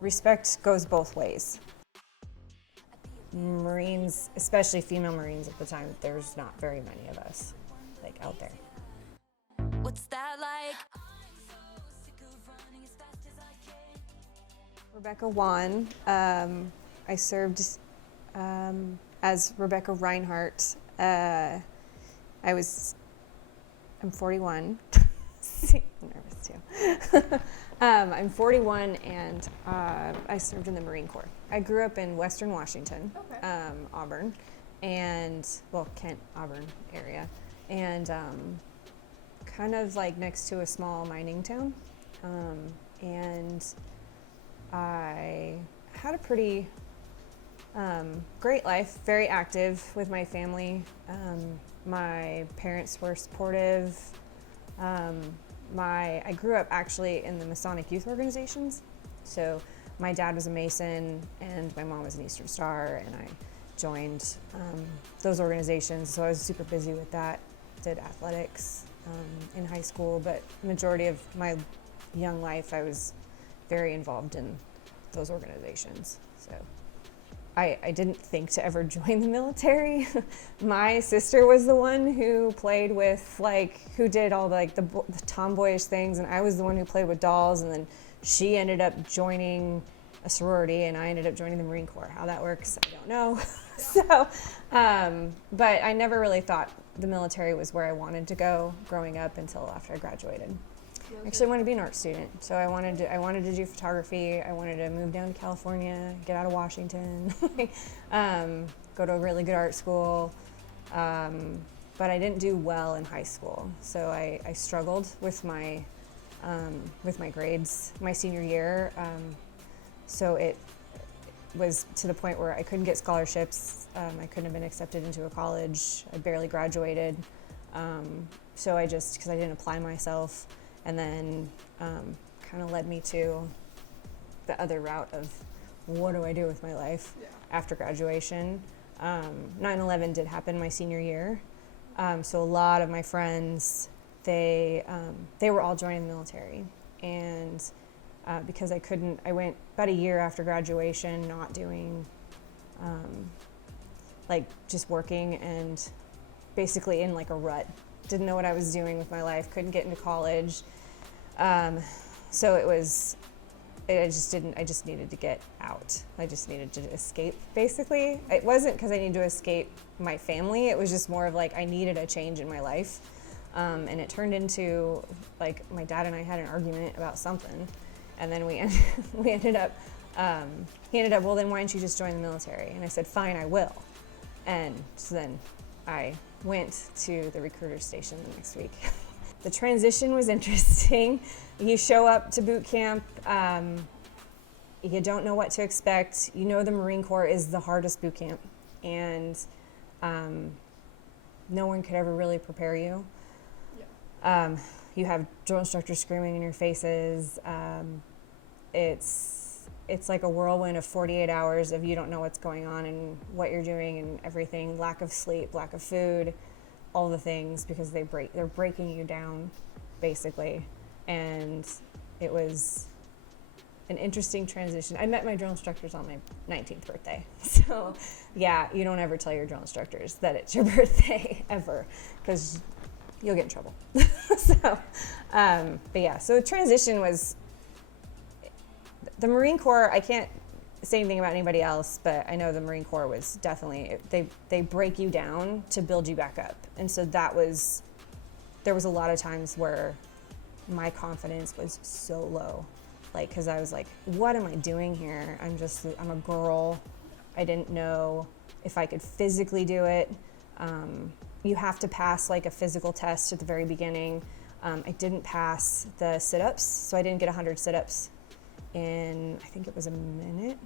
Respect goes both ways. Marines, especially female Marines at the time, there's not very many of us, like, out there. What's that like? Rebecca Waun. I served as Rebecca Reinhardt. I'm 41. I'm nervous too. I'm 41 and I served in the Marine Corps. I grew up in Western Washington, okay. Auburn, and, well, Kent, Auburn area, and kind of like next to a small mining town. And I had a pretty great life, very active with my family. My parents were supportive. I grew up actually in the Masonic youth organizations. So my dad was a Mason and my mom was an Eastern Star, and I joined those organizations. So I was super busy with that. Did athletics in high school, but majority of my young life I was very involved in those organizations. So I didn't think to ever join the military. My sister was the one who played with, like, who did all the tomboyish things, and I was the one who played with dolls, and then she ended up joining a sorority, and I ended up joining the Marine Corps. How that works, I don't know. So, but I never really thought the military was where I wanted to go growing up until after I graduated. Actually, I wanted to be an art student, so I wanted to do photography. I wanted to move down to California, get out of Washington, go to a really good art school, but I didn't do well in high school. So I struggled with my grades my senior year. So it was to the point where I couldn't get scholarships. I couldn't have been accepted into a college. I barely graduated. So because I didn't apply myself. And then kind of led me to the other route of what do I do with my life after graduation. 9/11 did happen my senior year. So a lot of my friends, they were all joining the military. And because I went about a year after graduation not doing, just working and basically in like a rut. Didn't know what I was doing with my life, couldn't get into college. So I just needed to get out. I just needed to escape, basically. It wasn't because I needed to escape my family, it was just more of like I needed a change in my life. And it turned into, like, my dad and I had an argument about something, and then he ended up, well, then why don't you just join the military? And I said, fine, I will. And so then I went to the recruiter station the next week. The transition was interesting. You show up to boot camp, you don't know what to expect. You know the Marine Corps is the hardest boot camp, and no one could ever really prepare you. Yeah. You have drill instructors screaming in your faces. It's like a whirlwind of 48 hours of you don't know what's going on and what you're doing and everything. Lack of sleep, lack of food, all the things, because they're breaking you down, basically. And it was an interesting transition. I met my drill instructors on my 19th birthday. So yeah, you don't ever tell your drill instructors that it's your birthday ever, because you'll get in trouble. So, but yeah, so the transition was, the Marine Corps, I can't say anything about anybody else, but I know the Marine Corps was definitely, they break you down to build you back up. And so there was a lot of times where my confidence was so low, like, because I was like, what am I doing here? I'm a girl. I didn't know if I could physically do it. You have to pass like a physical test at the very beginning. I didn't pass the sit-ups, so I didn't get 100 sit-ups in, I think it was a minute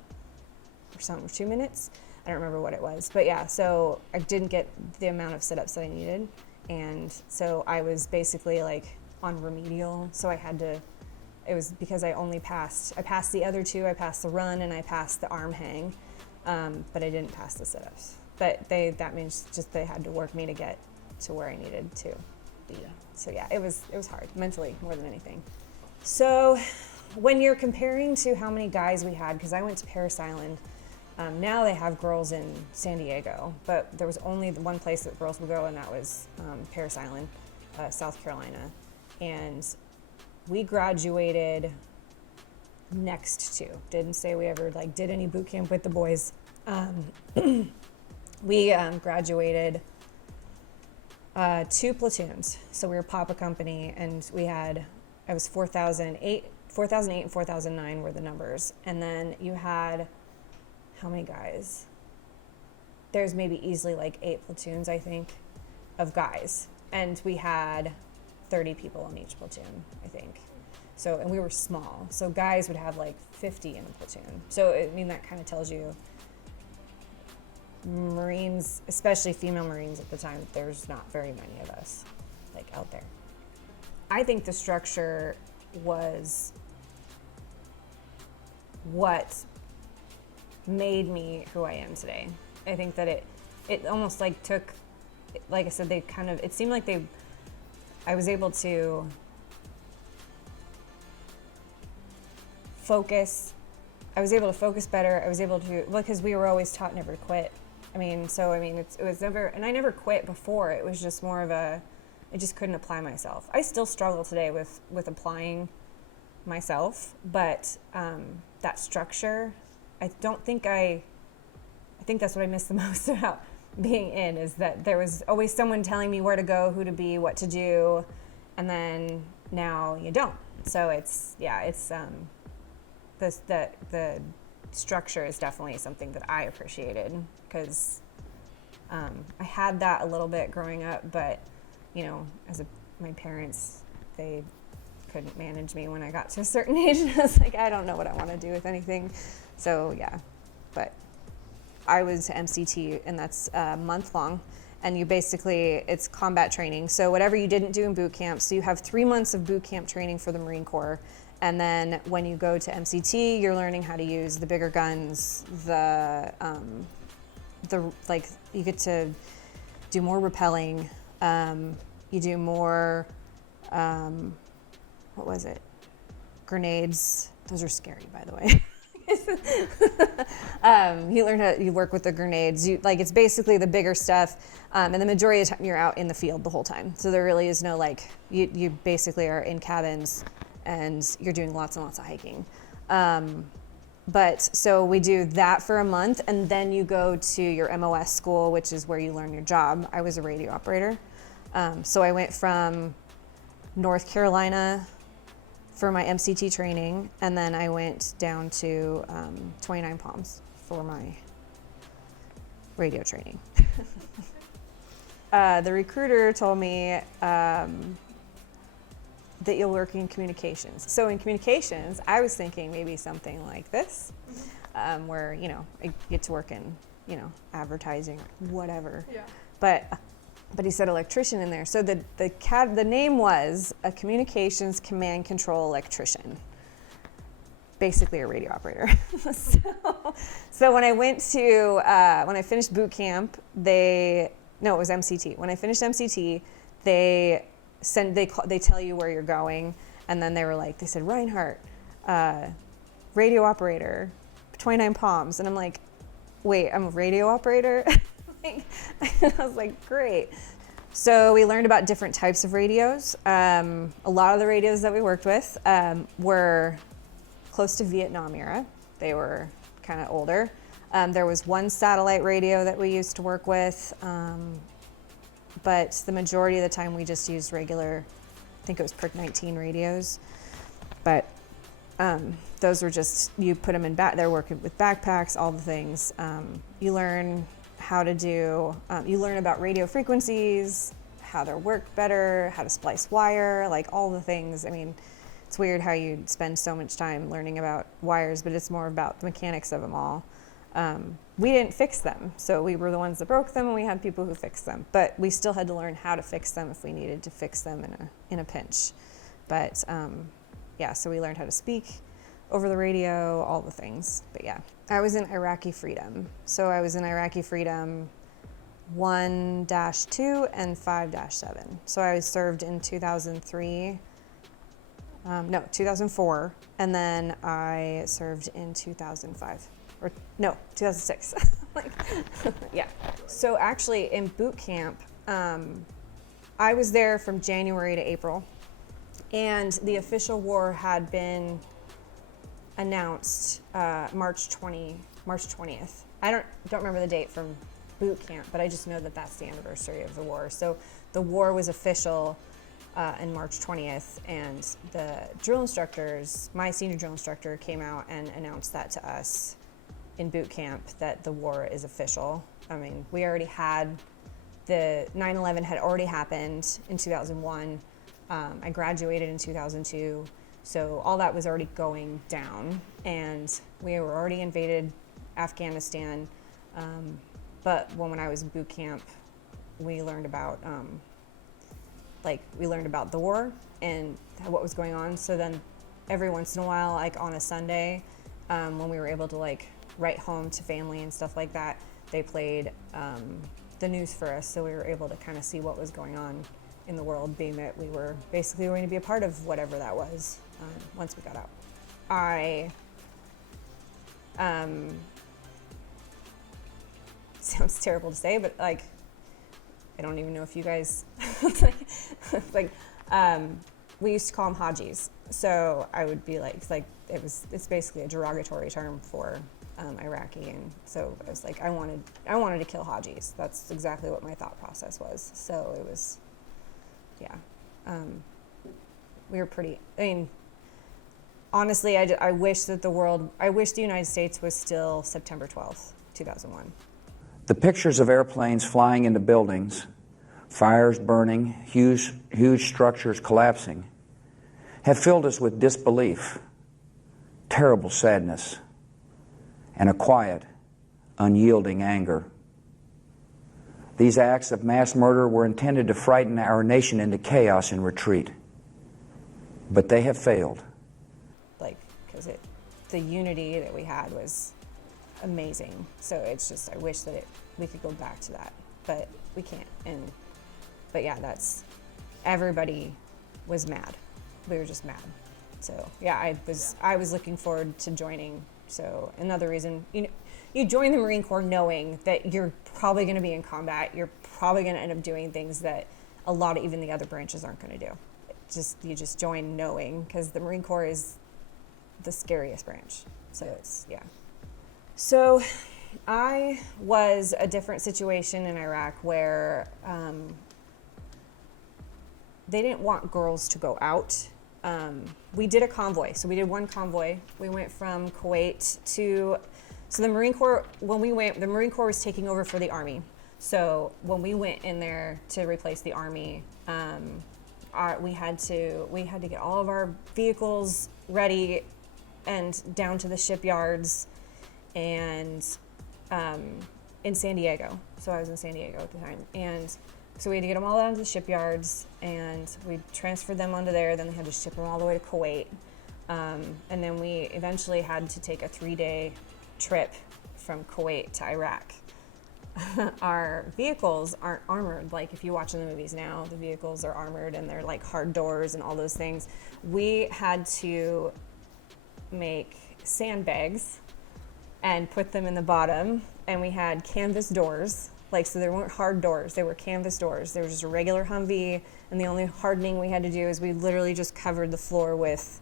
or something, 2 minutes. I don't remember what it was, but yeah, so I didn't get the amount of sit-ups that I needed. And so I was basically like on remedial. So it was because I passed the other two. I passed the run and I passed the arm hang, but I didn't pass the sit-ups. But that means just they had to work me to get to where I needed to be. So yeah, it was hard mentally more than anything. So when you're comparing to how many guys we had, because I went to Paris Island, now they have girls in San Diego, but there was only the one place that girls would go, and that was Paris Island, South Carolina. And we graduated next to, didn't say we ever like did any boot camp with the boys. We graduated 2 platoons. So we were Papa Company, and we had, it was 4,008 and 4,009 were the numbers. And then you had, how many guys? There's maybe easily like 8 platoons, I think, of guys. And we had 30 people in each platoon, I think. So, and we were small. So guys would have like 50 in a platoon. So, I mean, that kind of tells you Marines, especially female Marines at the time, there's not very many of us like out there. I think the structure was what made me who I am today. I think that it almost like took, like I said, they kind of, it seemed like I was able to focus. I was able to focus better. I was able to, because we were always taught never to quit. I mean, it was never, and I never quit before. It was just more of I just couldn't apply myself. I still struggle today with applying myself, but that structure, I think that's what I miss the most about being in, is that there was always someone telling me where to go, who to be, what to do, and then now you don't. So the structure is definitely something that I appreciated, because I had that a little bit growing up, but my parents, they couldn't manage me when I got to a certain age, and I was like, I don't know what I want to do with anything. So yeah, but I was MCT, and that's a month long, and it's combat training. So whatever you didn't do in boot camp, so you have 3 months of boot camp training for the Marine Corps. And then when you go to MCT, you're learning how to use the bigger guns, you get to do more rappelling. You do more, what was it? Grenades. Those are scary, by the way. You learn how you work with the grenades. It's basically the bigger stuff. And the majority of the time you're out in the field the whole time. So there really is no you basically are in cabins, and you're doing lots and lots of hiking. But so we do that for a month, and then you go to your MOS school, which is where you learn your job. I was a radio operator. So I went from North Carolina for my MCT training, and then I went down to 29 Palms for my radio training. The recruiter told me that you'll work in communications. So in communications, I was thinking maybe something like this, where, I get to work in, advertising or whatever. Yeah. But he said electrician in there. So the name was a communications command control electrician. Basically a radio operator. So when I went to, when I finished boot camp, it was MCT. When I finished MCT, they tell you where you're going, and then they said Reinhardt, radio operator, 29 Palms, and I'm like, wait, I'm a radio operator? I was like, great. So we learned about different types of radios. A lot of the radios that we worked with were close to Vietnam era. They were kind of older. There was one satellite radio that we used to work with. But the majority of the time we just used regular, I think it was PERC 19 radios. But those were just, you put them in they're working with backpacks, all the things. You learn how to do, you learn about radio frequencies, how to work better, how to splice wire, all the things. I mean, it's weird how you spend so much time learning about wires, but it's more about the mechanics of them all. We didn't fix them, so we were the ones that broke them, and we had people who fixed them. But we still had to learn how to fix them if we needed to fix them in a pinch. But so we learned how to speak over the radio, all the things. But yeah, I was in Iraqi Freedom. So I was in Iraqi Freedom 1-2 and 5-7. So I was served in 2003 No, 2004, and then I served in 2005, or no, 2006. Like, yeah. So actually, in boot camp, I was there from January to April, and the official war had been announced March 20th. I don't remember the date from boot camp, but I just know that that's the anniversary of the war. So the war was official in March 20th, and the drill instructors, my senior drill instructor, came out and announced that to us in boot camp, that the war is official. I mean, we already had, the 9/11 had already happened in 2001. I graduated in 2002, so all that was already going down, and we were already invaded Afghanistan. But when I was in boot camp, we learned about the war and what was going on. So then every once in a while, like on a Sunday, when we were able to like write home to family and stuff like that, they played the news for us. So we were able to kind of see what was going on in the world, being that we were basically going to be a part of whatever that was once we got out. Sounds terrible to say, but like, I don't even know if you guys, we used to call them Hajis. So I would be like, it's basically a derogatory term for Iraqi. And so I was like, I wanted to kill Hajis. That's exactly what my thought process was. So it was, yeah. We were pretty, I mean, honestly, I wish the United States was still September 12th, 2001. The pictures of airplanes flying into buildings, fires burning, huge structures collapsing, have filled us with disbelief, terrible sadness, and a quiet, unyielding anger. These acts of mass murder were intended to frighten our nation into chaos and retreat, but they have failed. Because the unity that we had was amazing. So it's just, I wish that we could go back to that, but we can't. But yeah, everybody was mad. We were just mad. So yeah, I was looking forward to joining. So another reason, you join the Marine Corps knowing that you're probably going to be in combat. You're probably going to end up doing things that a lot of even the other branches aren't going to do. You just join knowing, because the Marine Corps is the scariest branch. So it's, yeah. So I was a different situation in Iraq where they didn't want girls to go out. We did a convoy. So we did one convoy. We went from Kuwait to, so the Marine Corps, when we went, the Marine Corps was taking over for the Army. So when we went in there to replace the Army, we had to get all of our vehicles ready and down to the shipyards and in San Diego. So I was in San Diego at the time. And so we had to get them all down to the shipyards, and we transferred them onto there. Then they had to ship them all the way to Kuwait. And then we eventually had to take a 3-day trip from Kuwait to Iraq. Our vehicles aren't armored. Like if you watch in the movies now, the vehicles are armored and they're like hard doors and all those things. We had to make sandbags and put them in the bottom, and we had canvas doors. So they weren't hard doors, they were canvas doors. They were just a regular Humvee, and the only hardening we had to do is we literally just covered the floor with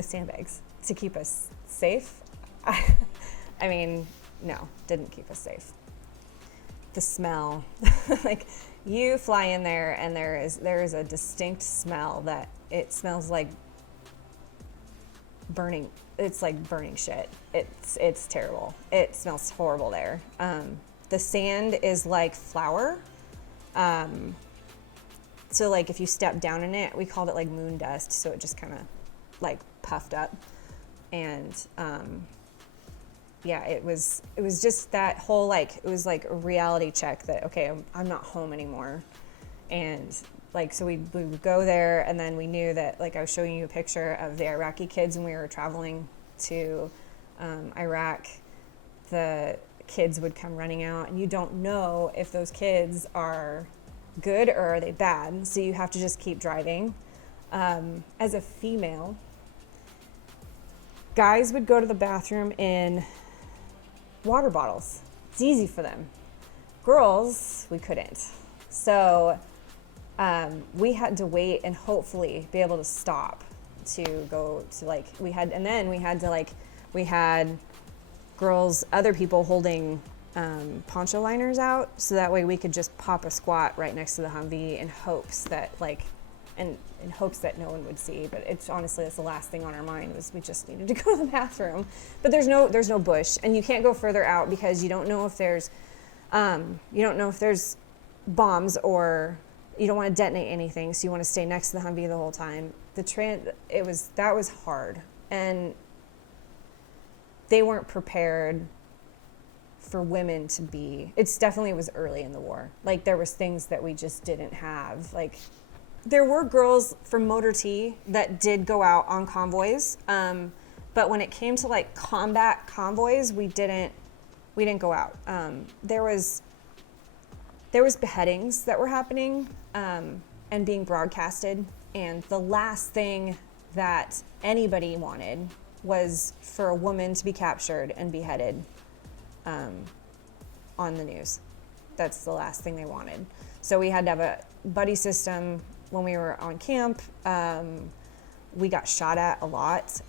sandbags to keep us safe. I mean, no, didn't keep us safe. The smell, like you fly in there and there is a distinct smell that it smells like burning. It's like burning shit. It's terrible. It smells horrible there. The sand is like flour. So like if you step down in it, we called it like moon dust. So it just kind of like puffed up. And yeah, it was just that whole it was like a reality check that, okay, I'm not home anymore. And so we would go there, and then we knew that, I was showing you a picture of the Iraqi kids when we were traveling to Iraq. The kids would come running out, and you don't know if those kids are good or are they bad, so you have to just keep driving. As a female, guys would go to the bathroom in water bottles. It's easy for them. Girls, we couldn't. So we had to wait and hopefully be able to stop to go to like, we had girls, other people holding poncho liners out, so that way we could just pop a squat right next to the Humvee in hopes that no one would see. But it's honestly, that's the last thing on our mind, was we just needed to go to the bathroom. But there's no bush, and you can't go further out because you don't know if there's bombs, or you don't want to detonate anything, so you want to stay next to the Humvee the whole time. That was hard, and they weren't prepared for women to be. It was early in the war. Like, there was things that we just didn't have. Like, there were girls from Motor T that did go out on convoys, but when it came to like combat convoys, we didn't go out. There was beheadings that were happening and being broadcasted, and the last thing that anybody wanted was for a woman to be captured and beheaded on the news. That's the last thing they wanted. So we had to have a buddy system when we were on camp. We got shot at a lot.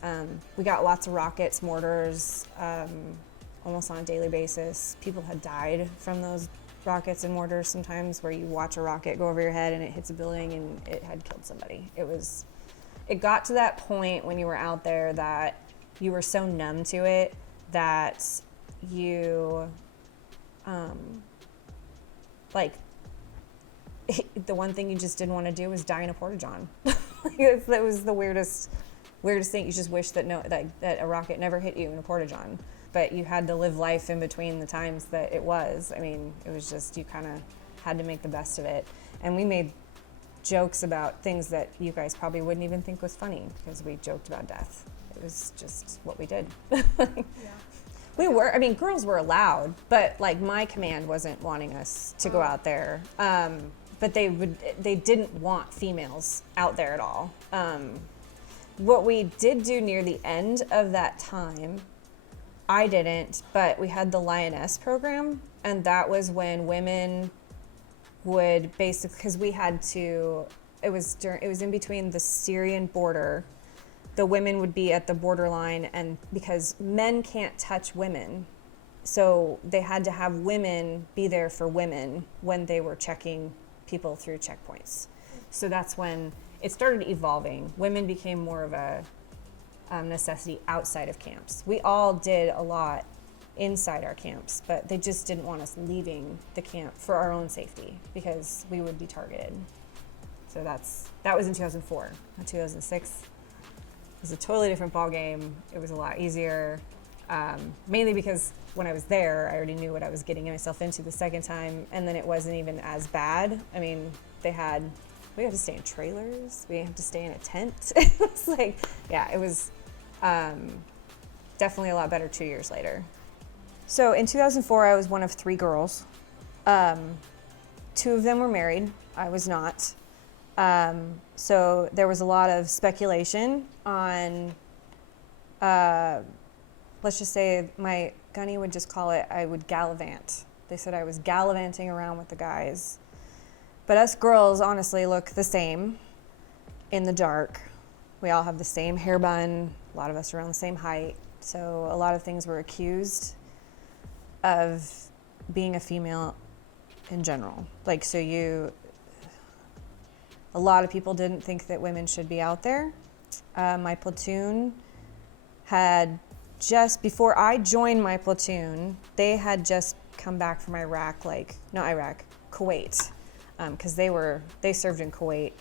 We got lots of rockets, mortars, almost on a daily basis. People had died from those rockets and mortars sometimes, where you watch a rocket go over your head and it hits a building and it had killed somebody. It got to that point when you were out there that you were so numb to it that you, the one thing you just didn't want to do was die in a porta-john. That was the weirdest thing. You just wish that a rocket never hit you in a porta-john. But you had to live life in between the times that it was. I mean, it was just, you kind of had to make the best of it. And we made jokes about things that you guys probably wouldn't even think was funny, because we joked about death. It was just what we did. Yeah. Girls were allowed, but like my command wasn't wanting us to go out there. But they didn't want females out there at all. What we did do near the end of that time, I didn't, but we had the Lioness program, and that was when women would basically, because we had to, it was in between the Syrian border. The women would be at the borderline, and because men can't touch women, so they had to have women be there for women when they were checking people through checkpoints. So that's when it started evolving. Women became more of a necessity outside of camps. We all did a lot inside our camps, but they just didn't want us leaving the camp for our own safety, because we would be targeted. So that was in 2004. In 2006, it was a totally different ball game. It was a lot easier, mainly because when I was there, I already knew what I was getting myself into the second time, and then it wasn't even as bad. I mean, we had to stay in trailers. We had to stay in a tent. It was like, yeah, it was definitely a lot better 2 years later. So in 2004, I was one of 3 girls. 2 of them were married. I was not. So there was a lot of speculation on, let's just say my gunny would just call it, I would gallivant. They said I was gallivanting around with the guys. But us girls honestly look the same in the dark. We all have the same hair bun. A lot of us are around the same height. So a lot of things were accused of being a female in general. A lot of people didn't think that women should be out there. My platoon had just, before I joined my platoon, they had just come back from Kuwait. Because they served in Kuwait,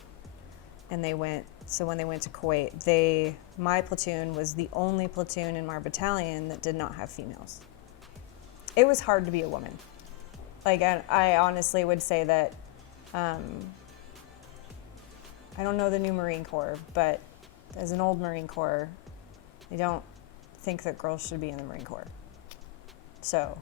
and so when they went to Kuwait, my platoon was the only platoon in our battalion that did not have females. It was hard to be a woman. Like, I honestly would say that, I don't know the new Marine Corps, but as an old Marine Corps, I don't think that girls should be in the Marine Corps. So,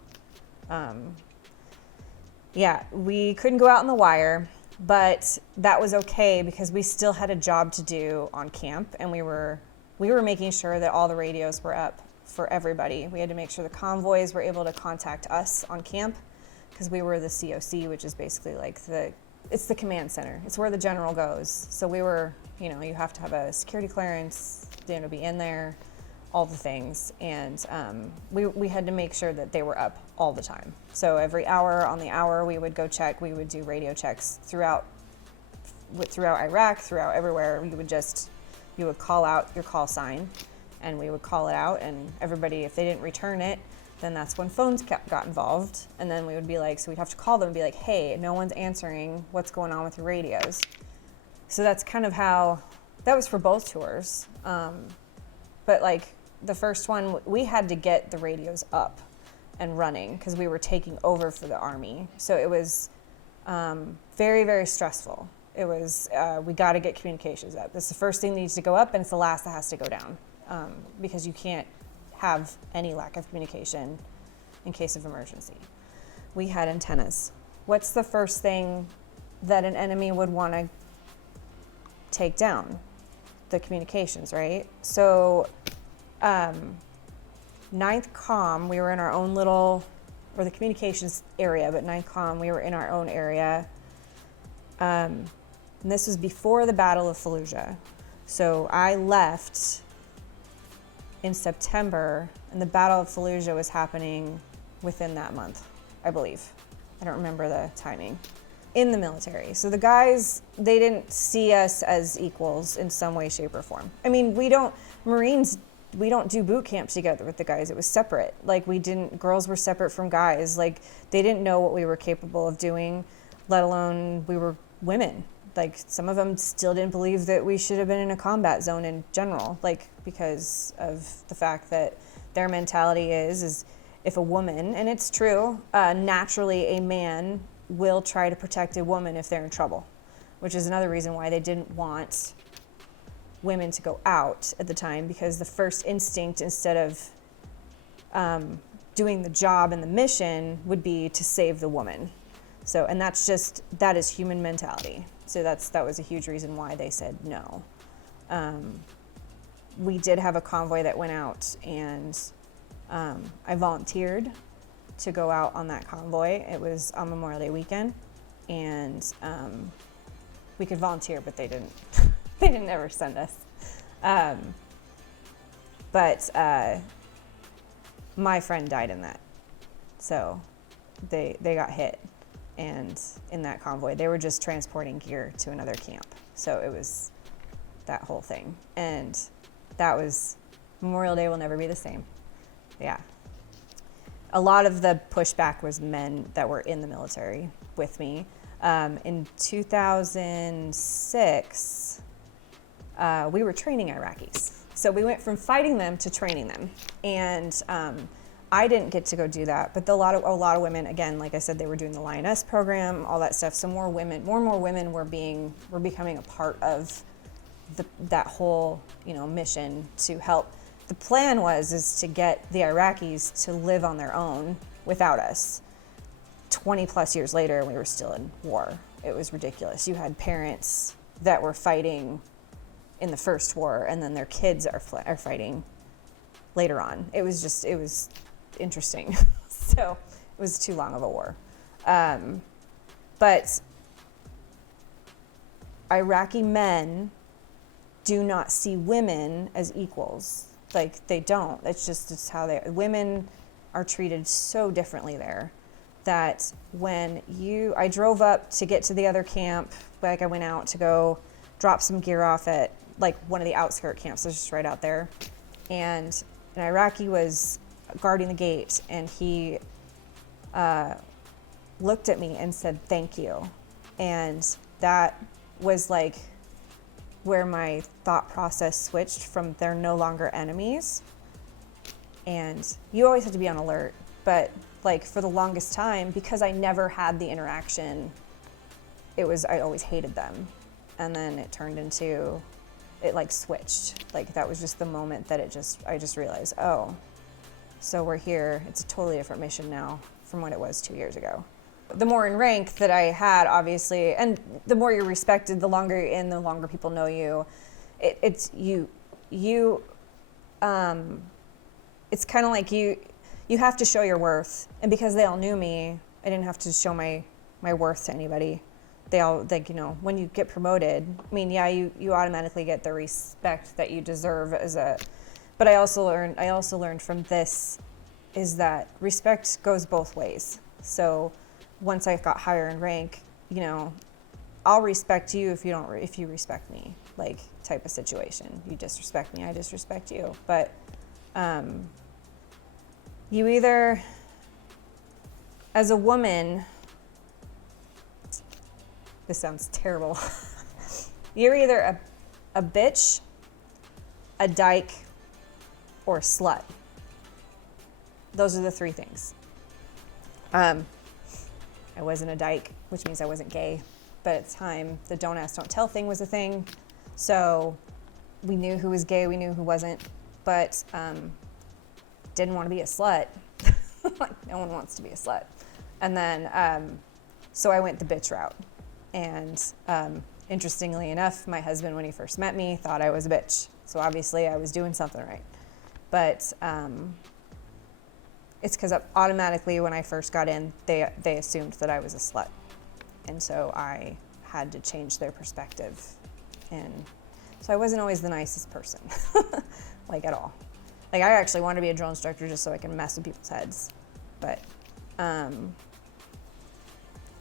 yeah, we couldn't go out on the wire. But that was okay because we still had a job to do on camp, and we were making sure that all the radios were up for everybody. We had to make sure the convoys were able to contact us on camp because we were the COC, which is basically like it's the command center. It's where the general goes. So we were, you have to have a security clearance, to be in there, all the things. And we had to make sure that they were up all the time. So every hour on the hour, we would go check. We would do radio checks throughout Iraq, throughout everywhere. You would call out your call sign, and we would call it out. And everybody, if they didn't return it, then that's when phones got involved. And then we would be like, so we'd have to call them and be like, hey, no one's answering. What's going on with your radios? So that's kind of how, that was for both tours. But like the first one, we had to get the radios up and running because we were taking over for the Army. So it was very, very stressful. It was, we got to get communications up. It's the first thing that needs to go up, and it's the last that has to go down because you can't have any lack of communication in case of emergency. We had antennas. What's the first thing that an enemy would want to take down? The communications, right? So 9th Comm, we were in our own little, or the communications area, but 9th Comm, we were in our own area. And this was before the Battle of Fallujah. So I left in September, and the Battle of Fallujah was happening within that month, I believe. I don't remember the timing. In the military. So the guys, they didn't see us as equals in some way, shape, or form. I mean, Marines, we don't do boot camp together with the guys. It was separate. Like girls were separate from guys. Like they didn't know what we were capable of doing, let alone we were women. Like some of them still didn't believe that we should have been in a combat zone in general, like because of the fact that their mentality is if a woman, and it's true, naturally a man will try to protect a woman if they're in trouble, which is another reason why they didn't want women to go out at the time, because the first instinct, instead of doing the job and the mission, would be to save the woman. So, and that is human mentality. So that was a huge reason why they said no. We did have a convoy that went out, and I volunteered to go out on that convoy. It was on Memorial Day weekend, and we could volunteer, but they didn't. They didn't ever send us. But my friend died in that, so they got hit, and in that convoy, they were just transporting gear to another camp. So it was that whole thing, and that was Memorial Day will never be the same. Yeah. A lot of the pushback was men that were in the military with me. In 2006, we were training Iraqis. So we went from fighting them to training them. And I didn't get to go do that, but a lot of women, again, like I said, they were doing the Lioness program, all that stuff. So more and more women were becoming a part of that whole, mission to help. The plan is to get the Iraqis to live on their own without us. 20 plus years later, we were still in war. It was ridiculous. You had parents that were fighting in the first war, and then their kids are fighting later on. It was interesting. So it was too long of a war. But Iraqi men do not see women as equals. Like they don't. It's how women are treated so differently there, that I drove up to get to the other camp, like I went out to go drop some gear off at like one of the outskirt camps, it's just right out there. And an Iraqi was guarding the gate, and he looked at me and said, "Thank you." And that was like where my thought process switched from they're no longer enemies. And you always have to be on alert, but like for the longest time, because I never had the interaction, I always hated them. And then it turned into, it like switched. Like that was just the moment that I just realized, oh, so we're here. It's a totally different mission now from what it was 2 years ago. the more in rank that I had, obviously, and the more you're respected, the longer you're in, the longer people know you. It's it's kind of like you have to show your worth. And because they all knew me, I didn't have to show my worth to anybody. They all, like, you know, when you get promoted, I mean, yeah, you automatically get the respect that you deserve but I also learned from this is that respect goes both ways. So once I got higher in rank, you know, I'll respect you if you respect me, like, type of situation. You disrespect me, I disrespect you. But you either, as a woman, this sounds terrible, you're either a bitch, a dyke, or a slut. Those are the three things. I wasn't a dyke, which means I wasn't gay. But at the time, the don't ask, don't tell thing was a thing. So we knew who was gay, we knew who wasn't. But didn't want to be a slut. Like, no one wants to be a slut. And then, so I went the bitch route. And interestingly enough, my husband, when he first met me, thought I was a bitch. So obviously I was doing something right. But it's because automatically when I first got in, they assumed that I was a slut. And so I had to change their perspective. And so I wasn't always the nicest person, like, at all. Like, I actually wanted to be a drill instructor just so I can mess with people's heads. But,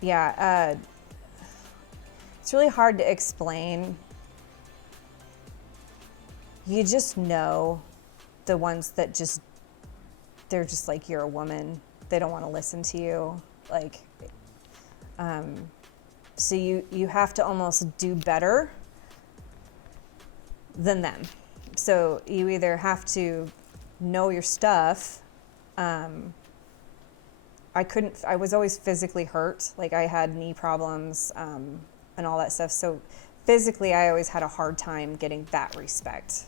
yeah, it's really hard to explain. You just know the ones that just, they're just like, you're a woman. They don't want to listen to you. Like, so you have to almost do better than them. So you either have to know your stuff. I was always physically hurt. Like, I had knee problems and all that stuff. So physically, I always had a hard time getting that respect.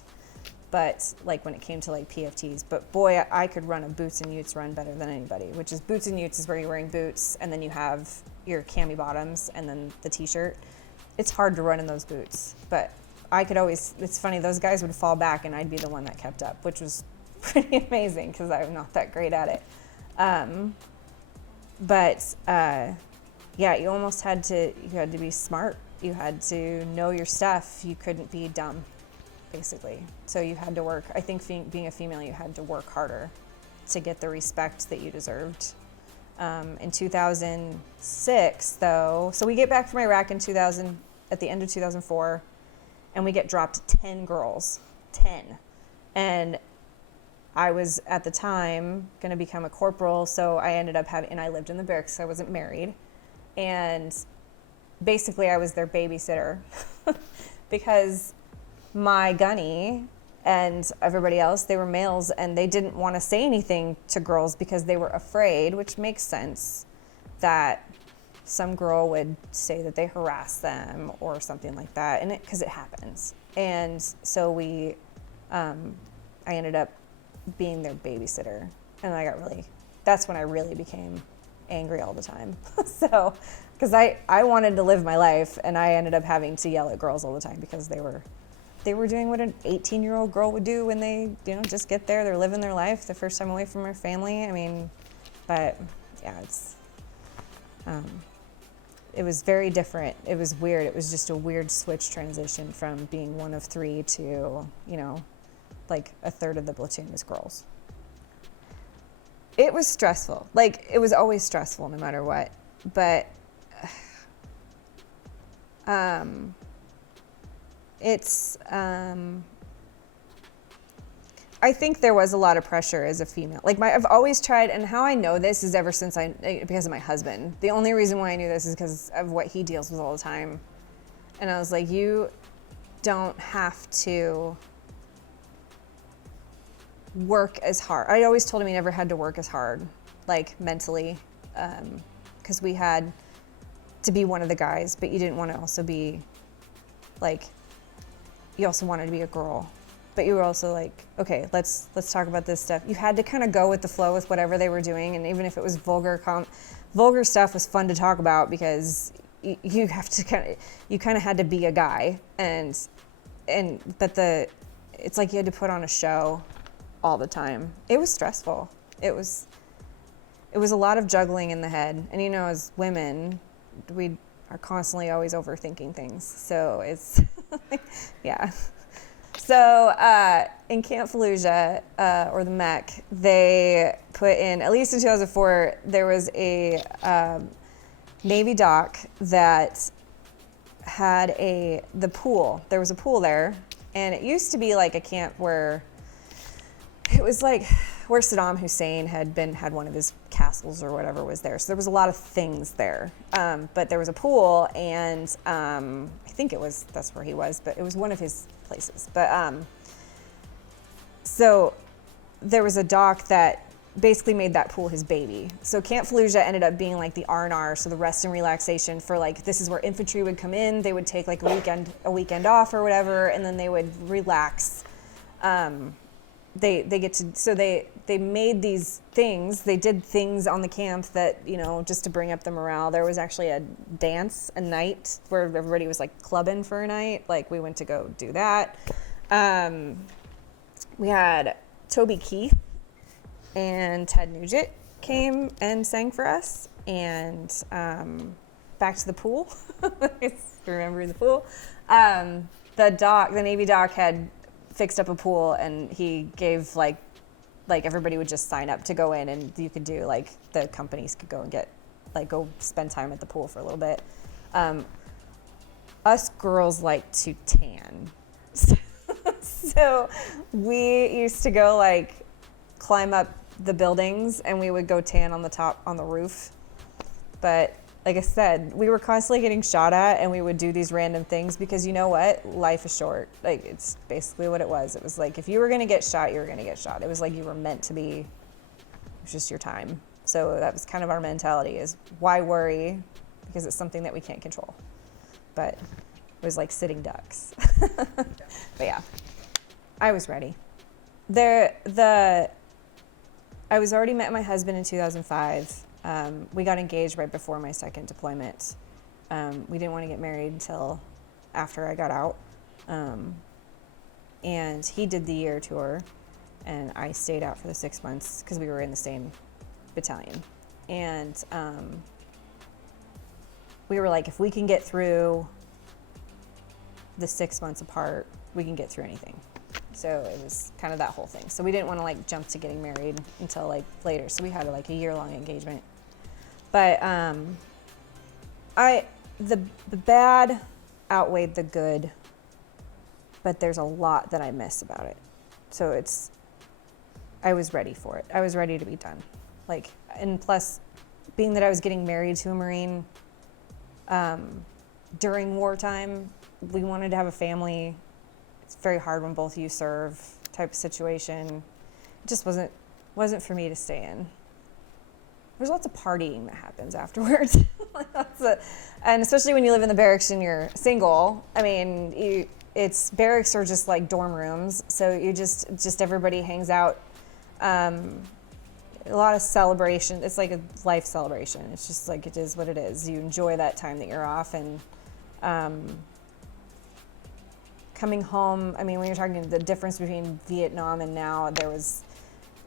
But like when it came to like PFTs, but boy, I could run a boots and utes run better than anybody, which is boots and utes is where you're wearing boots and then you have your cami bottoms and then the t-shirt. It's hard to run in those boots, but I could always, it's funny, those guys would fall back and I'd be the one that kept up, which was pretty amazing because I'm not that great at it. Yeah, you almost had to be smart. You had to know your stuff. You couldn't be dumb, basically. So you had to work. I think being a female, you had to work harder to get the respect that you deserved. In 2006, though, so we get back from Iraq at the end of 2004, and we get dropped 10 girls, 10. And I was, at the time, going to become a corporal, so I ended up and I lived in the barracks, so I wasn't married. And basically, I was their babysitter because my gunny and everybody else, they were males, and they didn't want to say anything to girls because they were afraid, which makes sense, that some girl would say that they harassed them or something like that, and because it happens. And so I ended up being their babysitter, and that's when I really became angry all the time. So, because I wanted to live my life, and I ended up having to yell at girls all the time because they were doing what an 18-year-old girl would do when they, just get there. They're living their life the first time away from their family. I mean, but yeah, it was very different. It was weird. It was just a weird switch transition from being one of three to, like a third of the platoon was girls. It was stressful. Like, it was always stressful no matter what. But I think there was a lot of pressure as a female. Like, I've always tried, and how I know this is ever since because of my husband. The only reason why I knew this is because of what he deals with all the time. And I was like, you don't have to work as hard. I always told him he never had to work as hard, like, mentally, because we had to be one of the guys, but you didn't want to also be, like, you also wanted to be a girl, but you were also like, okay, let's talk about this stuff. You had to kind of go with the flow with whatever they were doing, and even if it was vulgar vulgar stuff was fun to talk about because you have to kind of had to be a guy, but it's like you had to put on a show all the time. It was stressful. It was a lot of juggling in the head. And as women, we are constantly always overthinking things. So it's, yeah. So in Camp Fallujah, or the MEC, they put in, at least in 2004, there was a Navy dock that had the pool. There was a pool there, and it used to be like a camp where it was like where Saddam Hussein had one of his castles or whatever was there. So there was a lot of things there. But there was a pool, and I think that's where he was, but it was one of his places. But so there was a dock that basically made that pool his baby. So Camp Fallujah ended up being like the R&R, so the rest and relaxation for like, this is where infantry would come in. They would take like a weekend off or whatever, and then they would relax. They made these things. They did things on the camp that, just to bring up the morale. There was actually a dance, a night where everybody was like clubbing for a night. Like we went to go do that. We had Toby Keith and Ted Nugent came and sang for us, and back to the pool. Remember the pool. The Navy dock had fixed up a pool, and he gave like everybody would just sign up to go in, and you could do like the companies could go and go spend time at the pool for a little bit. Us girls like to tan, so we used to go like climb up the buildings, and we would go tan on the roof. But like I said, we were constantly getting shot at, and we would do these random things because you know what? Life is short. Like, it's basically what it was. It was like, if you were going to get shot, you were going to get shot. It was like you were meant to be. It was just your time. So that was kind of our mentality, is why worry? Because it's something that we can't control. But it was like sitting ducks. But yeah, I was ready. I was already met my husband in 2005. We got engaged right before my second deployment. We didn't want to get married until after I got out. And he did the year tour, and I stayed out for the 6 months because we were in the same battalion. And we were like, if we can get through the 6 months apart, we can get through anything. So it was kind of that whole thing. So we didn't want to like jump to getting married until like later. So we had like a year-long engagement. But the bad outweighed the good, but there's a lot that I miss about it. So I was ready for it. I was ready to be done. And plus, being that I was getting married to a Marine during wartime, we wanted to have a family. It's very hard when both of you serve type of situation. It just wasn't for me to stay in. There's lots of partying that happens afterwards. And especially when you live in the barracks and you're single. I mean, barracks are just like dorm rooms. So you just everybody hangs out. A lot of celebration. It's like a life celebration. It's just like, it is what it is. You enjoy that time that you're off, and coming home, I mean, when you're talking the difference between Vietnam and now,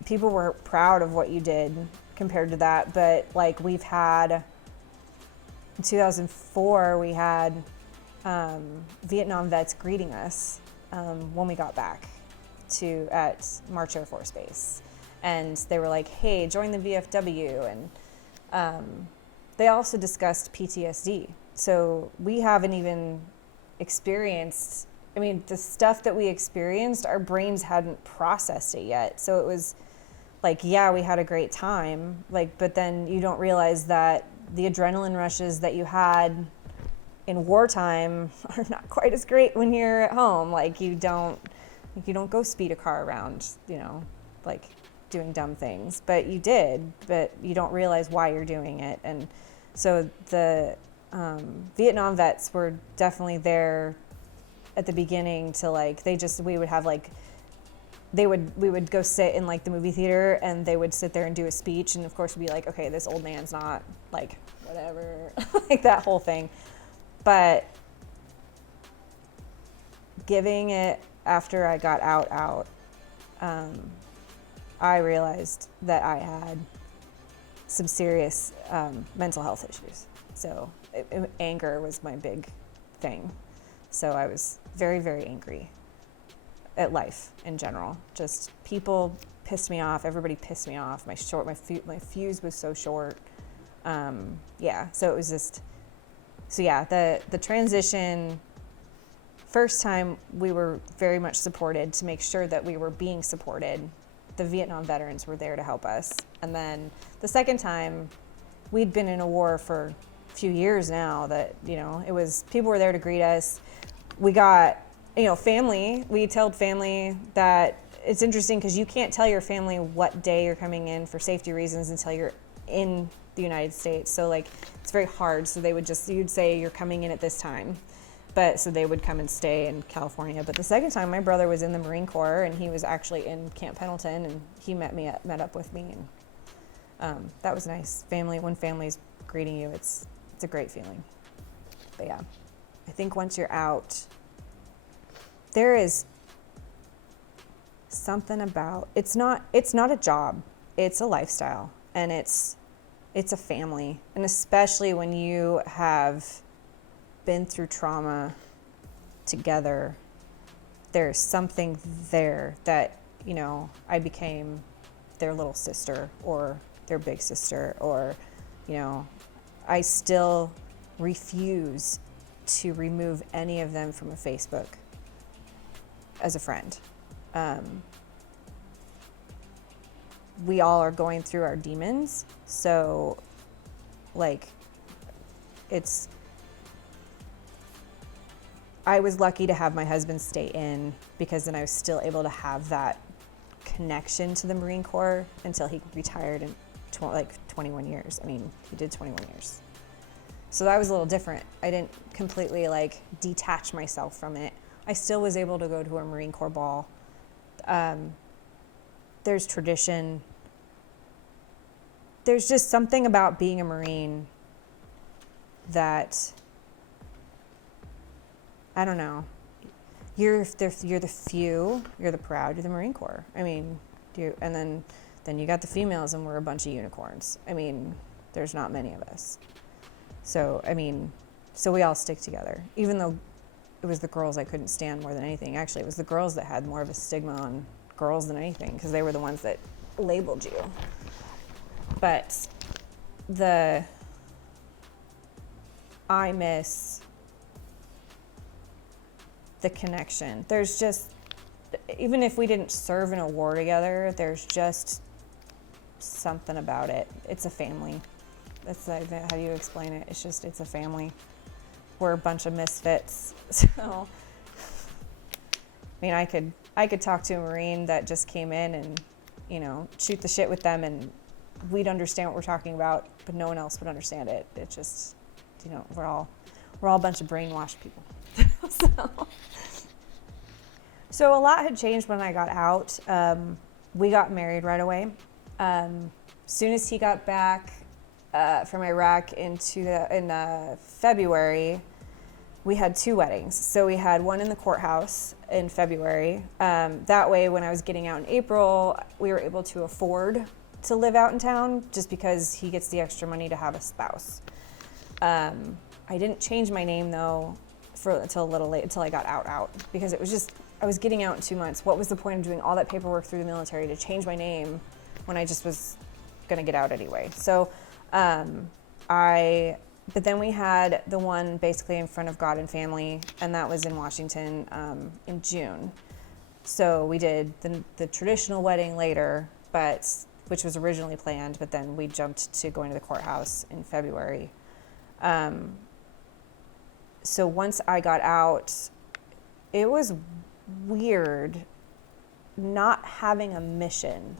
people were proud of what you did compared to that. But like in 2004, we had Vietnam vets greeting us when we got back at March Air Force Base. And they were like, hey, join the VFW. And they also discussed PTSD. So we haven't even experienced, the stuff that we experienced, our brains hadn't processed it yet. So it was like, yeah, we had a great time, but then you don't realize that the adrenaline rushes that you had in wartime are not quite as great when you're at home. Like you don't go speed a car around, doing dumb things, but you did, but you don't realize why you're doing it. And so the Vietnam vets were definitely there at the beginning to we would have we would go sit in like the movie theater, and they would sit there and do a speech, and of course we'd be like, okay, this old man's not like whatever, like that whole thing. But giving it after I got out, I realized that I had some serious mental health issues. So anger was my big thing. So I was very, very angry at life in general. Just people pissed me off. Everybody pissed me off. My fuse was so short. So it was just, the transition, first time we were very much supported to make sure that we were being supported. The Vietnam veterans were there to help us. And then the second time, we'd been in a war for a few years now that, it was, people were there to greet us. We got, family. We told family that it's interesting because you can't tell your family what day you're coming in for safety reasons until you're in the United States. So like, it's very hard. So you'd say you're coming in at this time. But so they would come and stay in California. But the second time, my brother was in the Marine Corps, and he was actually in Camp Pendleton, and he met up with me, and that was nice. When family's greeting you, it's a great feeling. But yeah, I think once you're out, there is something about it's not a job, it's a lifestyle, and it's a family, and especially when you have been through trauma together, there's something there that, I became their little sister or their big sister, or, I still refuse to remove any of them from a Facebook as a friend. We all are going through our demons, so like I was lucky to have my husband stay in, because then I was still able to have that connection to the Marine Corps until he retired in 21 years. I mean, he did 21 years. So that was a little different. I didn't completely detach myself from it. I still was able to go to a Marine Corps ball. There's tradition. There's just something about being a Marine that, I don't know. You're the few. You're the proud. You're the Marine Corps. I mean, and then you got the females, and we're a bunch of unicorns. I mean, there's not many of us. So we all stick together. Even though it was the girls I couldn't stand more than anything. Actually, it was the girls that had more of a stigma on girls than anything, because they were the ones that labeled you. But I miss the connection. There's just, even if we didn't serve in a war together, there's just something about it. It's a family. That's how do you explain it? It's a family. We're a bunch of misfits. So, I could talk to a Marine that just came in and, shoot the shit with them, and we'd understand what we're talking about, but no one else would understand it. It's just, we're all a bunch of brainwashed people. So a lot had changed when I got out. We got married right away. Soon as he got back from Iraq in February, we had 2 weddings. So we had one in the courthouse in February. That way, when I was getting out in April, we were able to afford to live out in town, just because he gets the extra money to have a spouse. I didn't change my name though until a little late, until I got out, because it was just, I was getting out in 2 months. What was the point of doing all that paperwork through the military to change my name when I just was gonna get out anyway? So but then we had the one basically in front of God and family, and that was in Washington in June. So we did the traditional wedding later, which was originally planned, but then we jumped to going to the courthouse in February. So once I got out, it was weird not having a mission.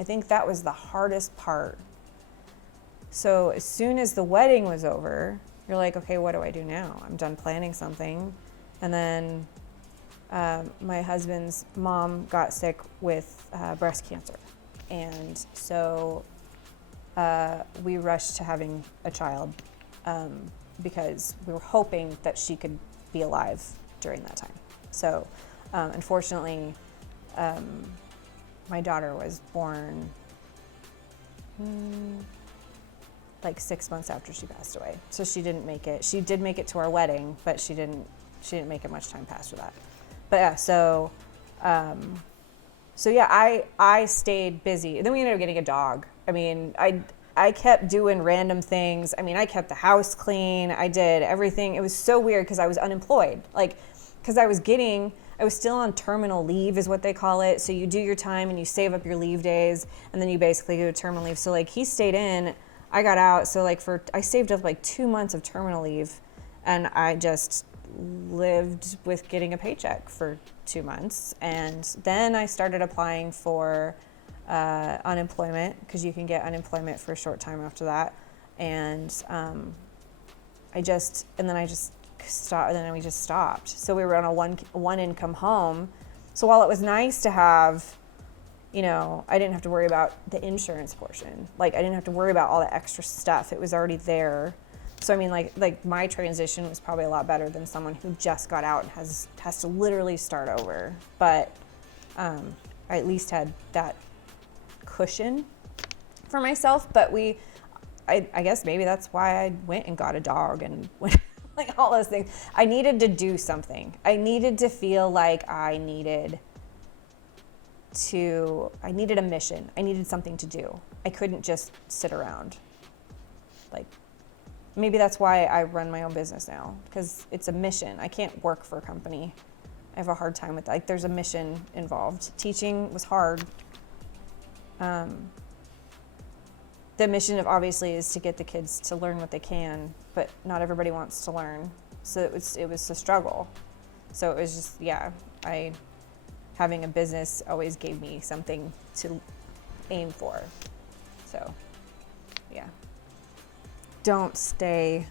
I think that was the hardest part. So as soon as the wedding was over, you're like, okay, what do I do now? I'm done planning something. And then my husband's mom got sick with breast cancer. And so we rushed to having a child because we were hoping that she could be alive during that time. So unfortunately, my daughter was born like 6 months after she passed away. So she didn't make it. She did make it to our wedding, but she didn't make it much time past that. But yeah, so yeah, I stayed busy. And then we ended up getting a dog. I mean, I kept doing random things. I mean, I kept the house clean. I did everything. It was so weird because I was unemployed. Like, because I was still on terminal leave is what they call it. So you do your time and you save up your leave days and then you basically go to terminal leave. So like he stayed in, I got out. So like I saved up like 2 months of terminal leave and I just lived with getting a paycheck for 2 months. And then I started applying for unemployment because you can get unemployment for a short time after that. And we just stopped. So we were on a one income home. So while it was nice to have, I didn't have to worry about the insurance portion. Like I didn't have to worry about all the extra stuff. It was already there. So I mean, like my transition was probably a lot better than someone who just got out and has to literally start over. But I at least had that cushion for myself. But I guess maybe that's why I went and got a dog and went like all those things. I needed to do something. I needed to feel like I needed a mission. I needed something to do. I couldn't just sit around. Like, maybe that's why I run my own business now, because it's a mission. I can't work for a company. I have a hard time with that. Like, there's a mission involved. Teaching was hard. The mission obviously is to get the kids to learn what they can, but not everybody wants to learn. So it was a struggle. So it was just, yeah, having a business always gave me something to aim for. So, yeah. Don't stay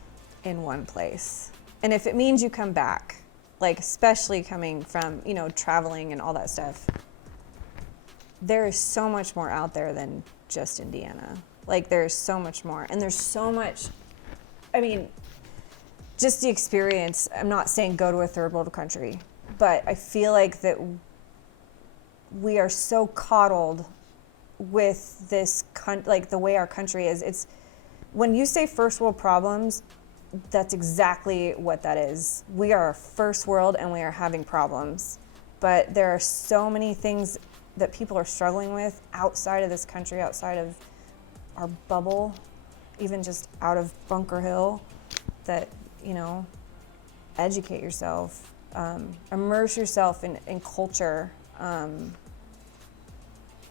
in one place. And if it means you come back, like especially coming from, traveling and all that stuff, there is so much more out there than just Indiana. Like there's so much more. And there's so much, just the experience. I'm not saying go to a third world country, but I feel like that we are so coddled with this, like the way our country is. It's, when you say first world problems, that's exactly what that is. We are first world and we are having problems. But there are so many things that people are struggling with outside of this country, outside of our bubble, even just out of Bunker Hill, that, educate yourself, immerse yourself in culture,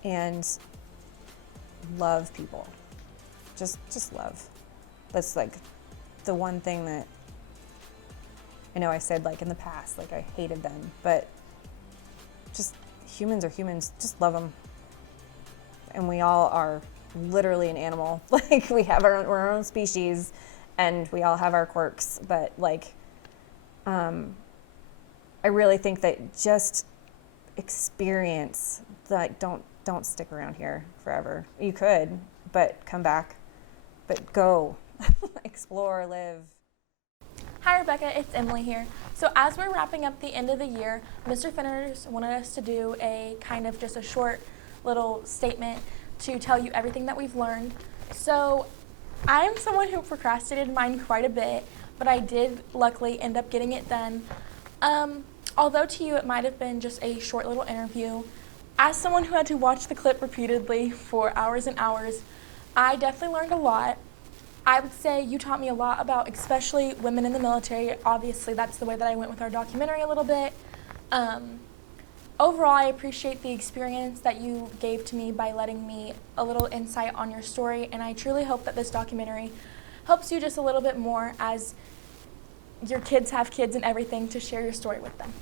and love people. Just love. That's like the one thing that I know I said like in the past, like I hated them, but just humans are humans, just love them. And we all are literally an animal. Like we're our own species and we all have our quirks, but like, I really think that just experience, like don't stick around here forever. You could, but come back, but go explore, live. Hi Rebecca, it's Emily here. So as we're wrapping up the end of the year, Mr. Finners wanted us to do a kind of just a short little statement to tell you everything that we've learned. So I am someone who procrastinated mine quite a bit, but I did luckily end up getting it done. Although to you it might have been just a short little interview, as someone who had to watch the clip repeatedly for hours and hours, I definitely learned a lot. I would say you taught me a lot about especially women in the military. Obviously, that's the way that I went with our documentary a little bit. Overall, I appreciate the experience that you gave to me by letting me a little insight on your story, and I truly hope that this documentary helps you just a little bit more as your kids have kids and everything to share your story with them.